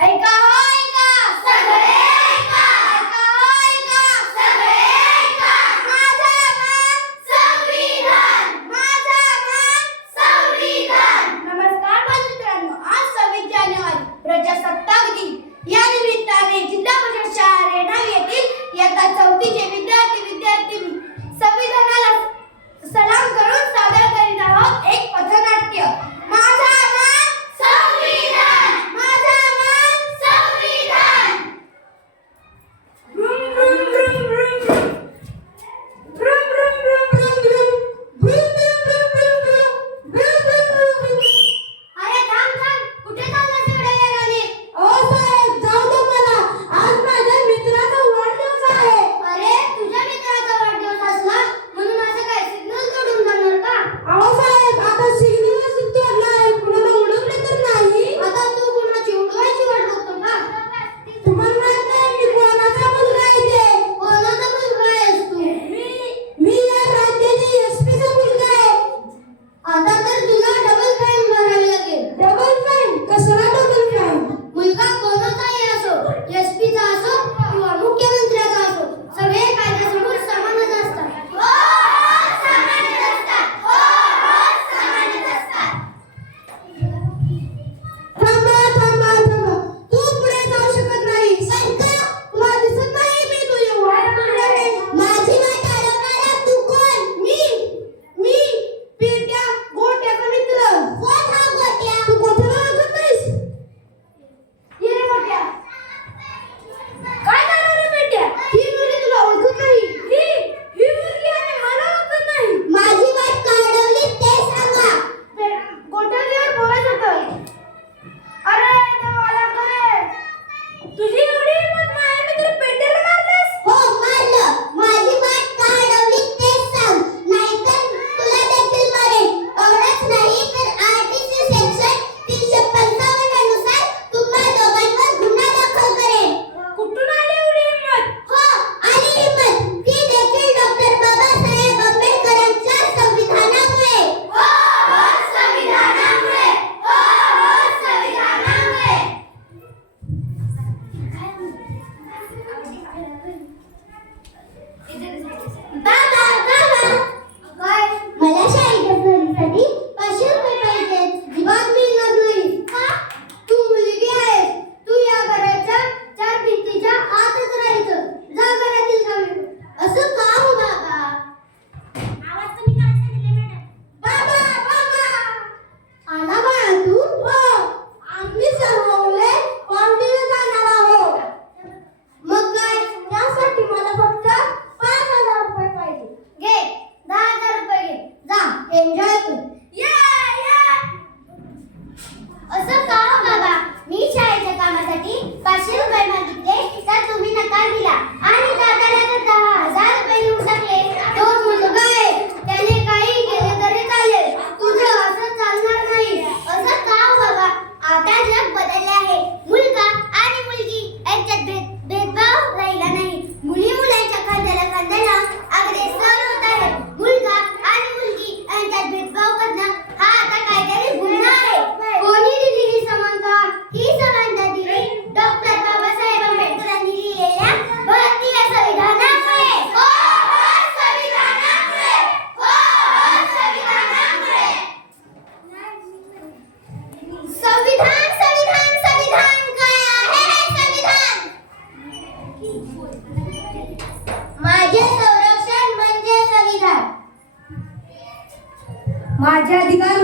ऐका हो ऐका सगळे ऐका ऐका हो ऐका सगळे ऐका माझं मन संविधान माझं मन संविधान। नमस्कार मित्रांनो, आज 26 जानेवारी प्रजासत्ताक दिन या निमित्ताने जिल्हा परिषद शाळा रेणाव येथील इयत्ता 4वी चे विद्यार्थी संविधानाला सलाम करून सादर करीत आहोत एक पथनाट्य। माझं मन संविधान माझं मन संविधान। ब्रुम ब्रुम ब्रुम ब्रुम ब्रुम ब्रुम ब्रुम ब्रुम ब्रुम ब्रुम। अरे थांब थांब, कुठे चाललास एवढ्या वेगाने? अहो साहेब, जाऊ दे मला, आज माझ्या मित्राचा वाढदिवस आहे. अरे तुझ्या मित्राचा वाढदिवस असला म्हणून असं काय सिग्नल तोडून जाणार का? अहो साहेब, आता सिग्नल तोडलाय, कुणाला उडवले तर नाही. आता तू कुणाची उडवायची वाट बघतो का? तुम्हाला माहित नाही मी कोणाचा मुलगा आहे ते? कोणाचा मुलगा आहेस तू? मी या राज्याची एसपीचा मुलगा आहे. आता तर तुला डबल फाईन भरावी लागेल। Double fine? कसला डबल फाईन? मुलगा कोणाचाही असो, एसपीचा असो किंवा मुख्यमंत्र्याचा असो, सगळे कायद्यासमोर समानच असतात। हो हो समानच असतात। हो हो समानच असतात। थांबा थांबा थांबा, तू पुढे जाऊ शकत नाहीस. तुला दिसत नाही मी तुझे वाट बघते. माझी वाट अडवणारा तू कोण? मी पेट्या गोट्याचा मित्र. कोण हा गोट्या? तू गोट्याला ओळखत नाहीस? ये रे गोट्या। काय करणार रे पेट्या? ही मुलगी तुला ओळखत नाही. ही मुलगी आणि मला ओळखत नाही। माझी वाट का अडवली ते सांगा। गोट्यावर बोलायचं होतं. अरे देवाला करे, तुझी एवढी हिंमत माझ्या मित्र पेट्याला मारलास? हो मारलं। माझी वाट का अडवली ते सांग, नाहीतर तुला देखील मारेन। एवढंच नाही तर आरटीसी सेक्शन 355 नुसार तुम्हा दोघांवर गुन्हा दाखल करेन। कुठून आली एवढी हिंमत? हो आली हिंमत, ती देखील डॉक्टर बाबासाहेब आंबेडकरांच्या संविधानामुळे। हो हो संविधानामुळे। हो हो संविधानामुळे। बाबा बाबा काय? मला शाळेच्या सहलीसाठी 500 रुपये पाहिजे। जीवात मिळणार नाही। का? तू मुलगी आहे, तू या घराच्या 4 भिंतीच्या आतच राहायचं। जा घरातील कामे कर। असं का हो बाबा? आवाज कमी करायला सांगितले मॅडम। बाबा बाबा आला बाळा तू? हो, आम्ही सर्वले कॉन्टिन्यू जाणार आहोत. मग काय? यासाठी मला फक्त 5,000 रुपये पाहिजे. घे 10,000 रुपये घे। जा एन्जॉय कर। असं का हो बाबा? मी शाळेच्या कामासाठी 500 रुपये मागितले तर तुम्ही नकार दिला आणि दादाला तर 10,000 रुपये देऊन टाकले। तो मुलगा आहे, त्याने काही केले तरी चालेल, तुझं असं चालणार नाही। असं का हो बाबा? आता जग बदलले आहे। मुलगा आणि मुलगी यांच्यात भेदभाव राहिला नाही। मुली मुलांच्या खांद्याला खांदा लावून अग्रेसर होत आहे। मुलगा आणि मुलगी यांच्यात भेदभाव करणं हा आता कायद्याने गुन्हा आहे। कोणी दिली ही समानता? ही समानता दिली डॉक्टर बाबासाहेब आंबेडकरांनी लिहिलेल्या भारतीय संविधानामुळे। हो हो संविधानामुळे। हो हो संविधानामुळे। संविधान संविधान संविधान काय आहे संविधान? माझे संरक्षण म्हणजे संविधान। माझे अधिकार